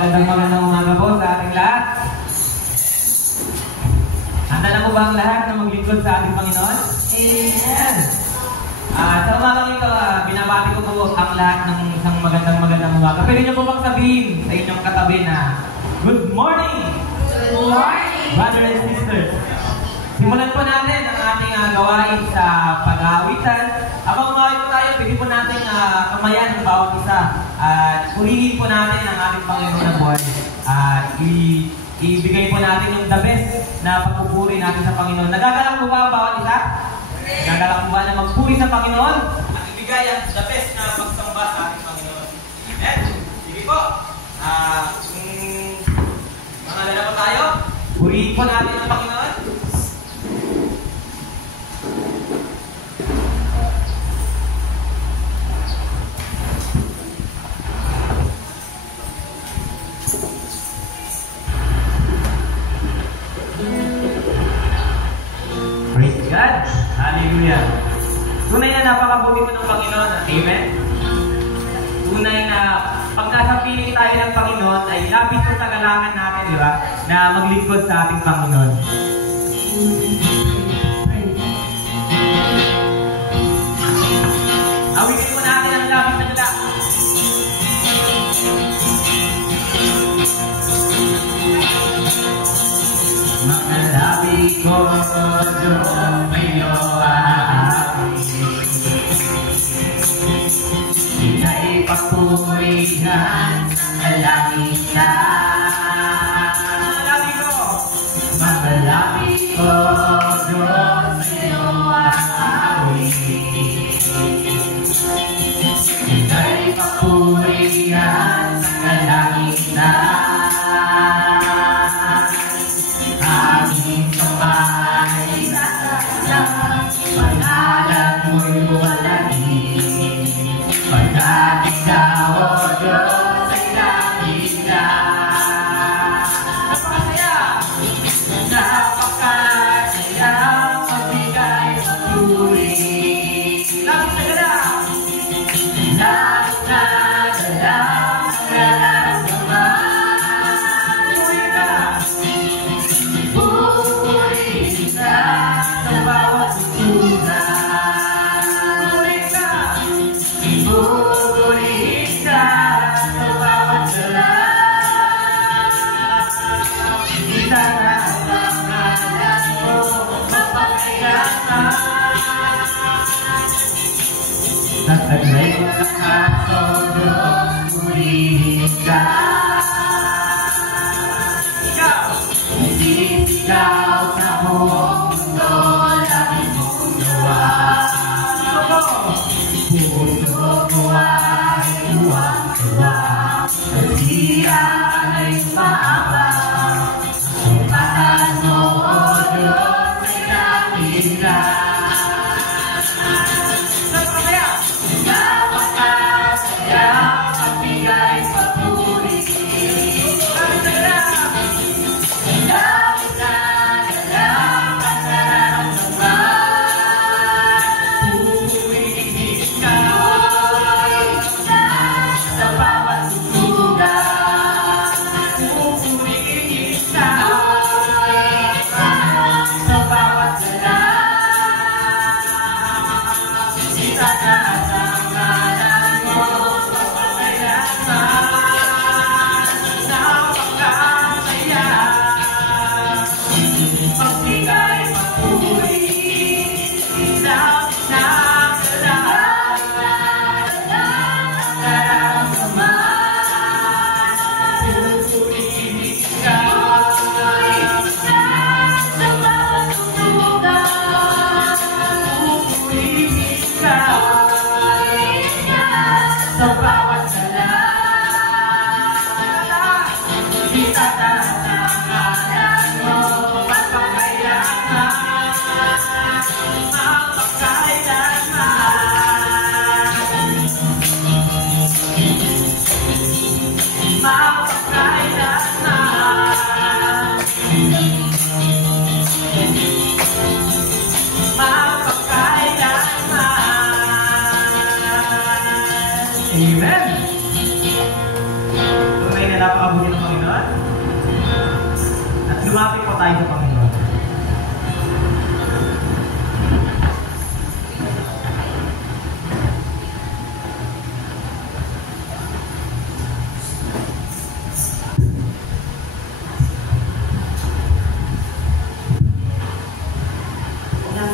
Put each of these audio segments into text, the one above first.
magandang umaga po sa ating lahat. Handa na po ba ang lahat na maglingkod sa ating Panginoon? Amen! Sa umagang ito, binabati ko po ang lahat ng isang magandang umaga. Pwede niyo po bang sabihin sa inyong katabi na, good morning! Good morning! Brothers and sisters, simulan po natin ang ating gawain sa pag-aawitan. Habang umawit po tayo, pwede po natin kamayan ng bawat isa. Purihin po natin ang ating Panginoon na buhay. Ibigay po natin yung the best na pagpupuri natin sa Panginoon. Nagagalak po ba ang bawat isa? Nagagalak po ba na magpuri sa Panginoon at ibigay ang the best na pagsamba sa ating Panginoon? Amen? Sige po. Mga lala po tayo. Purihin po natin ang Panginoon. Praise God! Hallelujah! Tunay na napakabuti mo ng Panginoon. Amen? Tunay na pag nasa piling tayo ng Panginoon ay labis sa tagalangan natin, di ba? Na maglingkod sa ating Panginoon. Awitin mo natin ang labis na gala. Mga labi ko doon iyo aamin. Sina'y papurihan sa langit na. Mga labi ko doon iyo aamin. Sina'y papurihan sa langit na. Pangalan mo'y buwalangin, pagkat ikaw, O Diyos, ay nakita. Napakasaya, magbigay papuri. Langit na gala! Langit na gala, nararamdaman. Puri ka! Puri ka! Sa bawat suga, puri ka, puri ka, sa bawat sala. Kita na ang pangalan mo, mapagkayaan. Nataglay ko na kasodo, purihin ka. Ikaw, isisigaw sa buong mundo. Puso ko ay tuwang-tuwa, siya ay maabang. Kung paano, O Diyos, ay nakita. Napakasaya, magbigay papuri. Langit na gala, langit na gala, ang nararamdaman. Purihin ka sa bawat suga. Purihin ka sa bawat sala. Itataas ang ngalan mo, mapagkayaan. Napakasaya, magbigay papuri. Langit na gala, nararamdaman. Purihin ka sa bawat suga. Purihin ka sa bawat sala. Itataas ang ngalan mo, mapagkayaan. Amen. Tunay na napakabuti ng Panginoon? At lumapit po tayo sa Panginoon.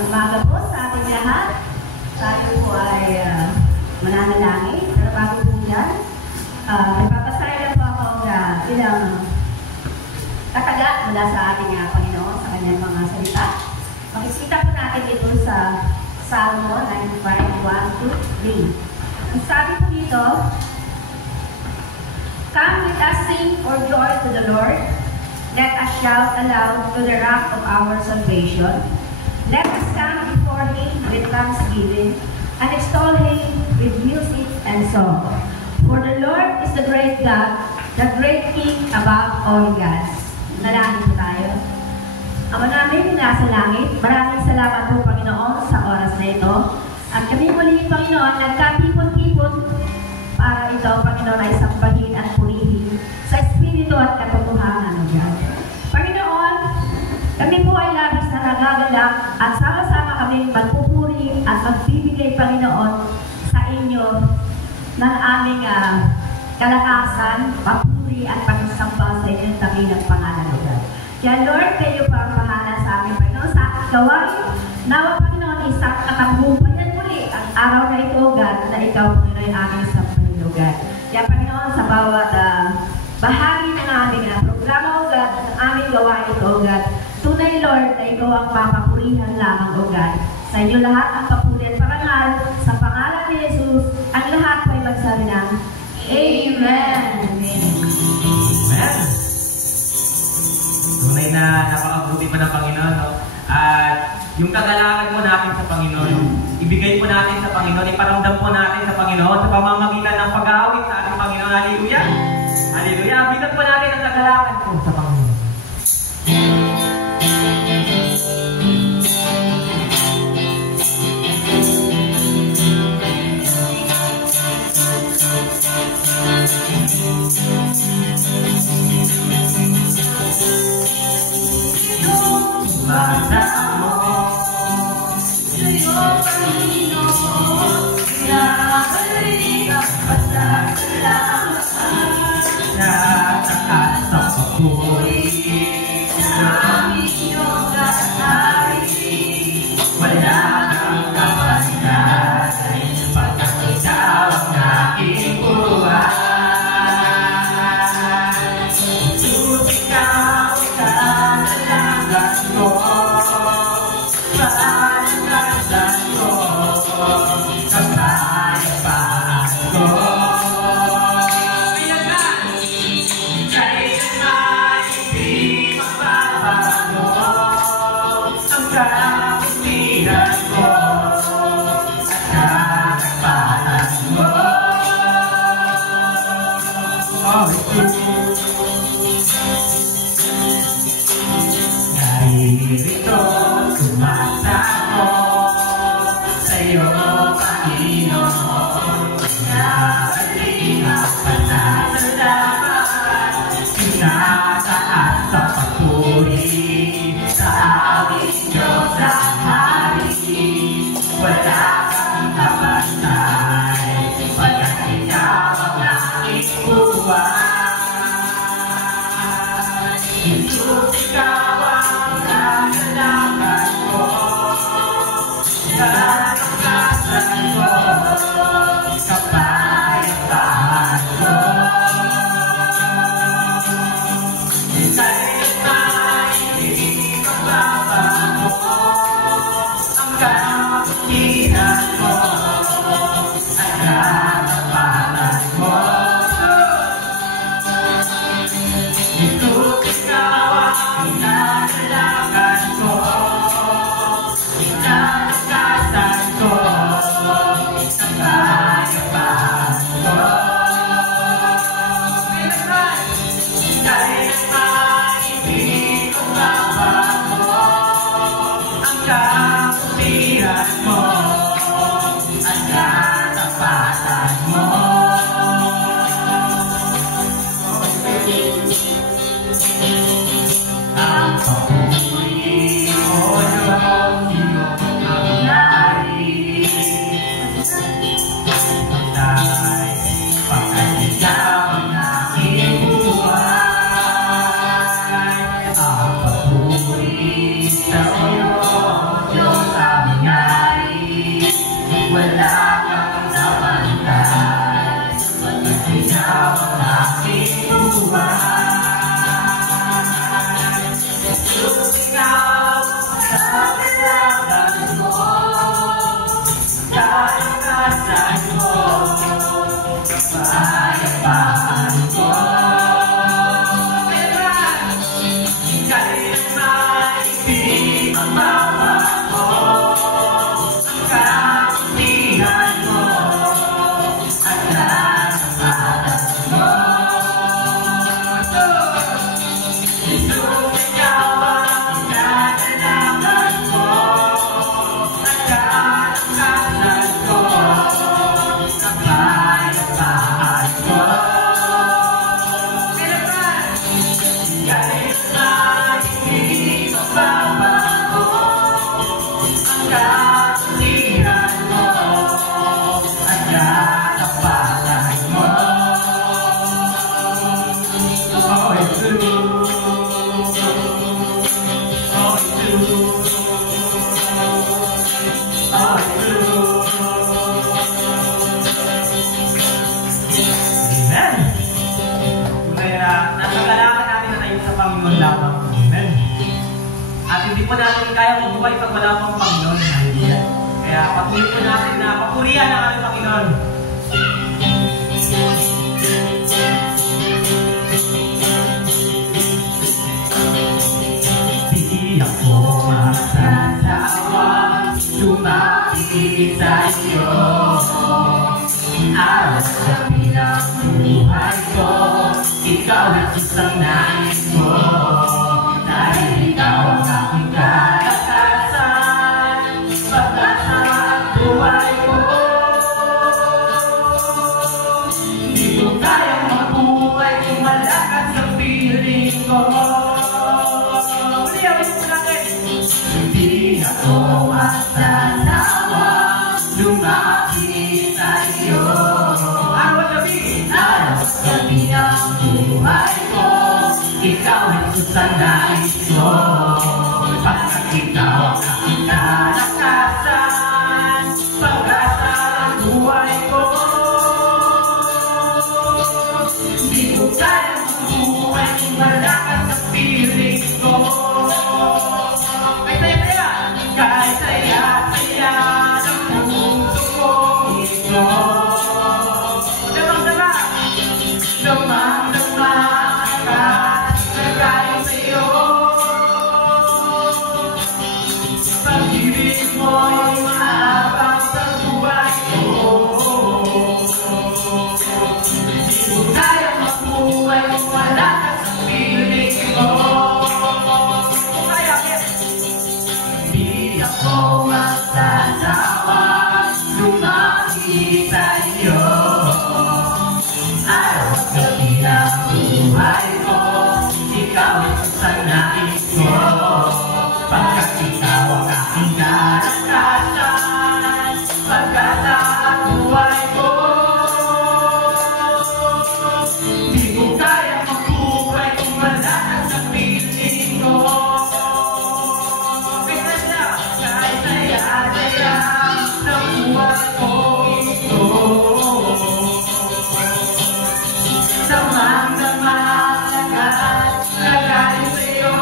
Umaga po sa ating lahat. Tayo po ay mananalangin. Pero bago po yan, nagpapasaya po ako bilang kataga mula sa ating Panginoon sa kanyang mga salita. Makikita po natin ito sa Salmo 95:1-3. Ang sabi po dito, "Come, let us sing for joy to the Lord. Let us shout aloud to the rock of our salvation. Let us come before Him with thanksgiving and extol Him with music and song. For the Lord is the great God, the great King above all gods." Nalangin po tayo. Ama namin nasa langit, maraming salamat po Panginoon sa oras na ito. At kami muli Panginoon, nagkatipon-tipon para ito Panginoon ay sambahin at purihin sa Espiritu at katotohanan ng Diyos. Panginoon, kami po ay labis na nagagalak at sama-sama kami magpupuri at magbibigay, Panginoon, sa inyo ng aming kalakasan, papuri at pagsamba sa inyong dakilang pangalan, O God. Kaya Lord, kayo pa ang bahala sa amin, Panginoon, sa ating gawain. Nawa, Panginoon, isang katambupayan muli ang araw na ito, O God, na ikaw, Panginoon, ay aming sambahin, O God. Kaya, Panginoon, sa bawat bahagi ng aming programa, O God, ng aming gawain ito, O God, tunay, Lord, na ikaw ang papapurihan lamang, O God. Sa inyo lahat ang papuri at parangal, sa pangalan ni Jesus, ang lahat po ay magsabi ng Amen. Amen. Tunay na napakabuti pa ng Panginoon, no? At yung kagalakan mo natin sa Panginoon, ibigay po natin sa Panginoon, iparamdam po natin sa Panginoon sa pamamagitan ng pag-aawit sa ating Panginoon. Hallelujah! Hallelujah! Abitan po natin ang kagalakan po sa Panginoon. Oh sayaw ang aking buhay. Suminaw sa kalaban mo, kalakasan mo, kapayapaan ko. Kailanman hindi magbabago ang kauntihan mo at narapatas mo. Sumigaw ang nalalaman mo at kalakasan ko, kapayapaan ko. Kailanman hindi magbabago ang kauntihan mo at narapatas mo. Oh, it's true. Oh, it's true. Oh, it's true. Amen. Kaya nasa kailangan natin na tayo sa Panginoon lamang. Amen. At hindi po natin kaya mabuhay pag wala pang Panginoon. Hallelujah. Kaya patuloy po natin na papurihan ang ating Panginoon. Di ako masasawa, lumapit sa iyo. Alas sa bilang buhay ko, ikaw ang isang nais mo. Dahil ikaw ang aking kalakasan, pag-asa at buhay ko. Hindi ko kayang mabuhay kung malakas ang piling ko. Hindi ako masasawa, lumapit sa iyo. Araw-gabi ang buhay ko, ikaw ang susanais ko. Pagkat ikaw ang aking kalakasan, pag-asa ang buhay ko. Hindi ko kayang mabuhay kung malakas ang piling ko. Kahit saya-saya ng puso ko ito. Damang-dama, damang-dama ka, nagaling sa'yo. Pag-ibig mo'y maabang sa buhay ko. Hindi ko kayang mabuhay kung wala ka sa piling ko. Di ako magsasawa, lumapit sa iyo. Araw-gabi ang buhay ko, ikaw ang susanais ko. Pagkat ikaw ang aking kalakasan, pag-asa at buhay ko. Di ko kaya mabuhay kung wala ka sa piling ko. Saya-saya ng buhay ko ito. Damang-dama lahat nagaling sa'yo.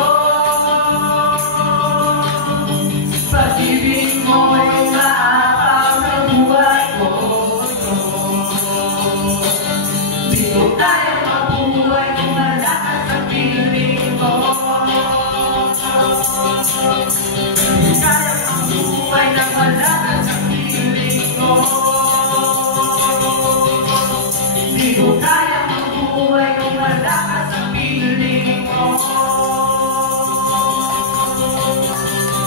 Pag-ibig mo'y maabang sa buhay ko ito. Di ko kaya mabuhay kung wala ka sa piling ko. Kaya mabuhay nang wala ka sa piling ko. Di ko kaya mabuhay kung wala ka sa piling ko.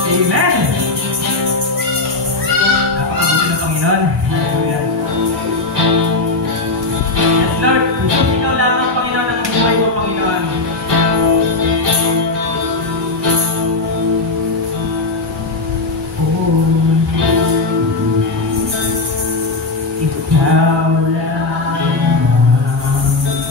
Amen! Napakabuti ng Panginoon. Hallelujah. Yes, Lord. Ikaw lamang, Panginoon, ang buhay mo, Panginoon. Ikaw lamang ang buhay.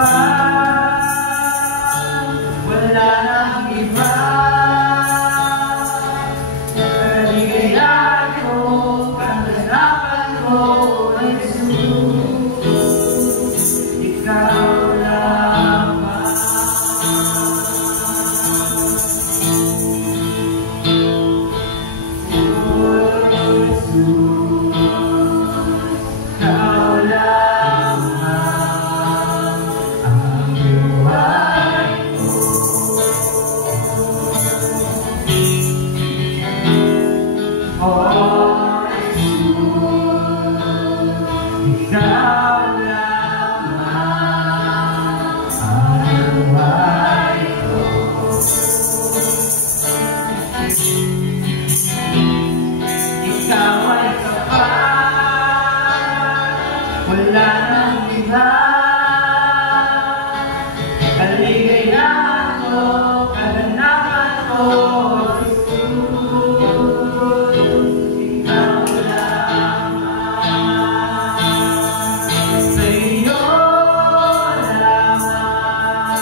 pa, wala nang iba. Kaligayahan ko, kaganapan ko, Jesus, ikaw lamang. Wala nang iba. Kaligayahan ko, kaganapan ko, Jesus, ikaw lamang. Sa iyo lamang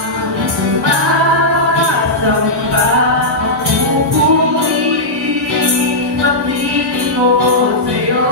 sumasamba, pupuri, pag-ibig ko sa iyo.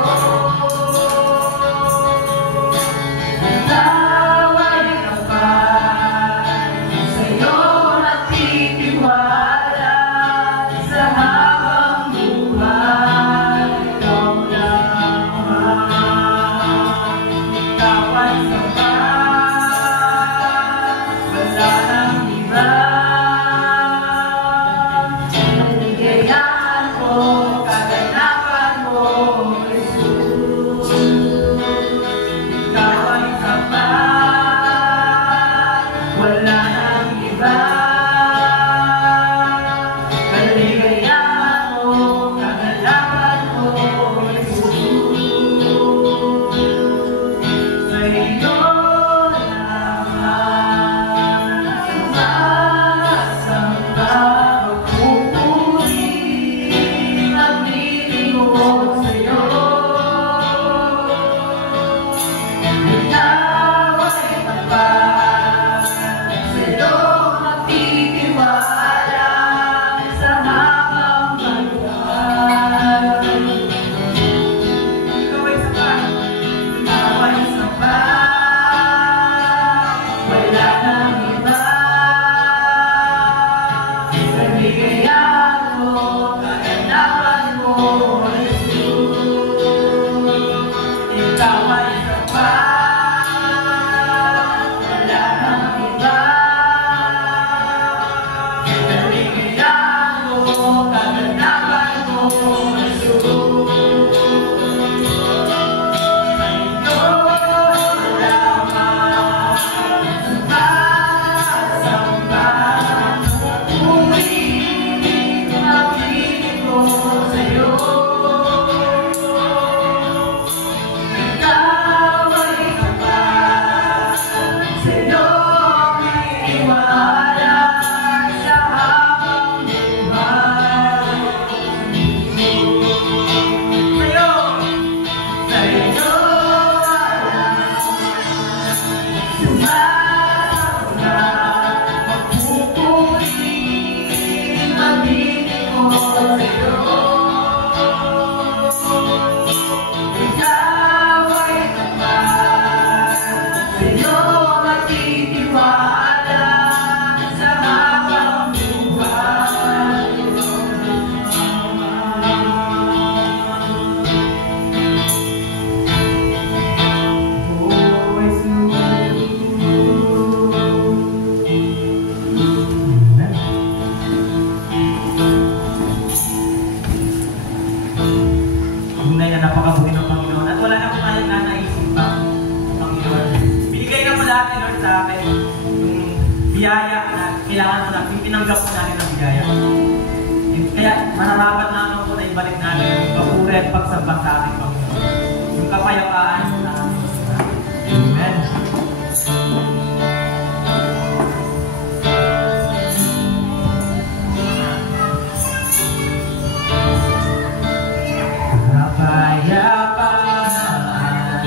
Napakabuti ng Panginoon at wala na akong kayang nanaisip pa, Panginoon. Binigay na mo natin, Lord, sa akin yung biyaya na kailangan mo natin, yung pinanggap mo natin ng biyaya. Kaya mararapat na ano po na ibalik natin yung papuri at pagsamba sa ating Panginoon. Yung kapayapaan na Amen. Kapayapaan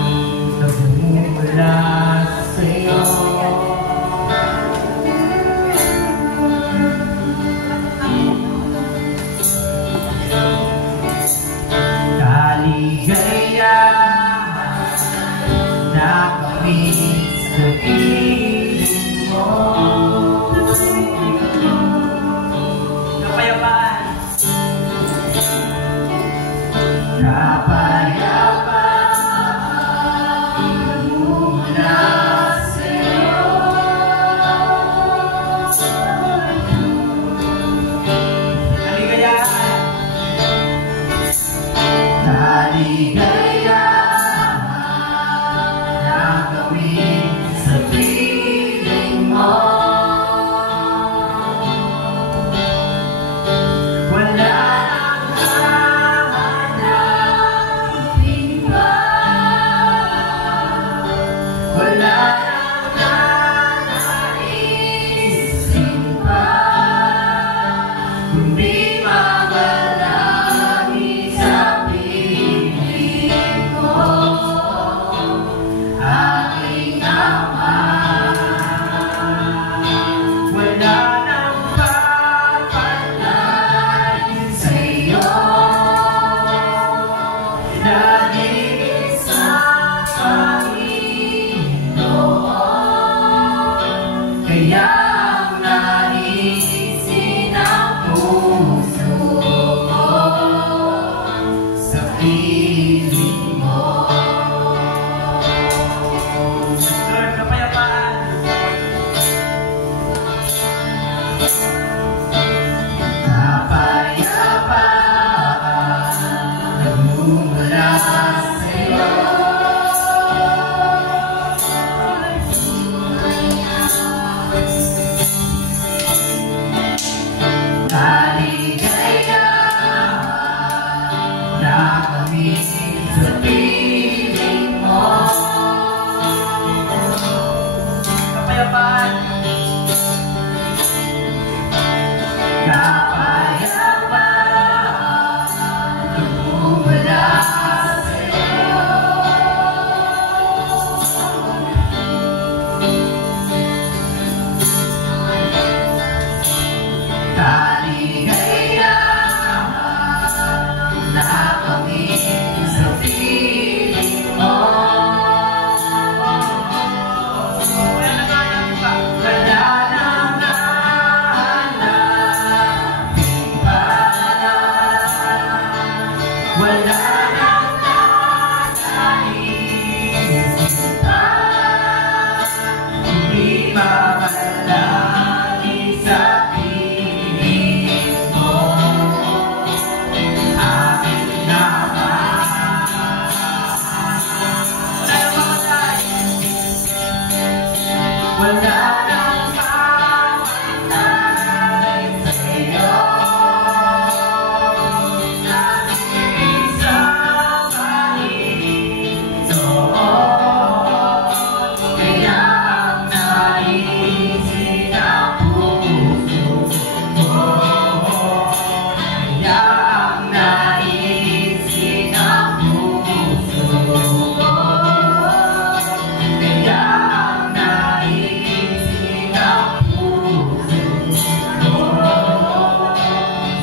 na bumula sa'yo. Kaya ang naisin ang puso ko sa piling mo. Lord, kapayapaan. Kapayapaan nagmumula sa'yo. Kaligaya na kami sa piling mo. Kapayapaan. Kapayapaan nagmumula sa'yo. Kaligaya na kami sa piling mo. Wala nang hanapin pa. Wala nang nanaisip pa. Hindi mamalagi sa piling mo. Akin naman. Wala nang mamatay sa'yo. Nag-iisang Panginoon. Kaya ang naisin ang puso ko. Kaya ang naisin ang puso ko. Kaya ang naisin ang puso ko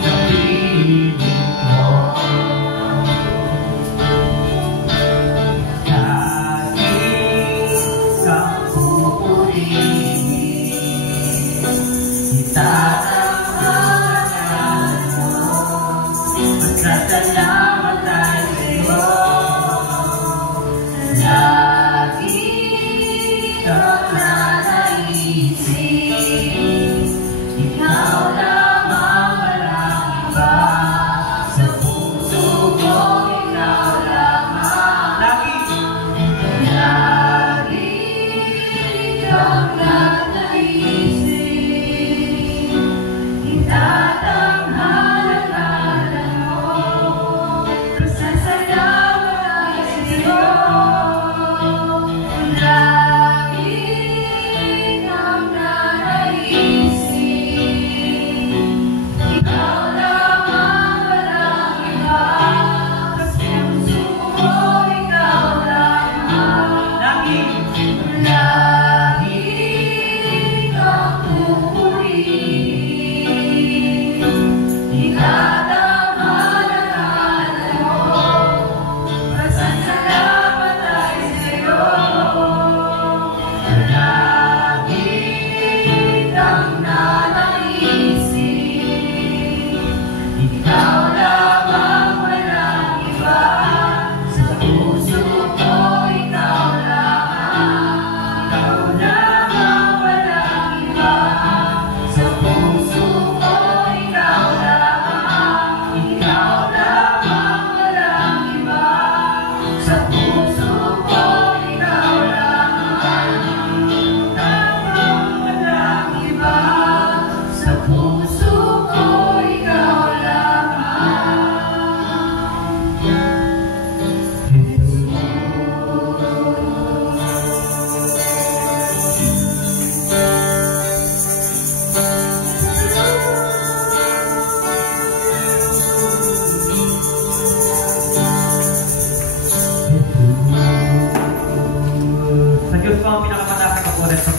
sa piling mo. Lagi kang pupurihin, itatanghalan mo. Magkasalamat tayo sa'yo. Lagi kang nanaisip, ikaw lamang, walang iba. Sa puso ko, ikaw lamang. Lagi kang nanaisip, itatanghalan mo. Pasasalamat tayo sa'yo. Lagi kang nanaisip, ikaw lamang, walang iba. Sa puso ko, ikaw lamang. Lagi kang pupurihin, itatanghalan mo. Pasasalamat tayo sa'yo. Lagi kang nanaisip, ikaw lamang, walang iba. Sa puso ko, ikaw lamang. Ikaw lamang, walang iba. Sa puso ko, ikaw lamang. Ikaw lamang, walang iba. Sa puso ko, ikaw lamang. Walang iba. Sa puso ko, ikaw Sa Diyos po ang pinakamataas na kapulit sa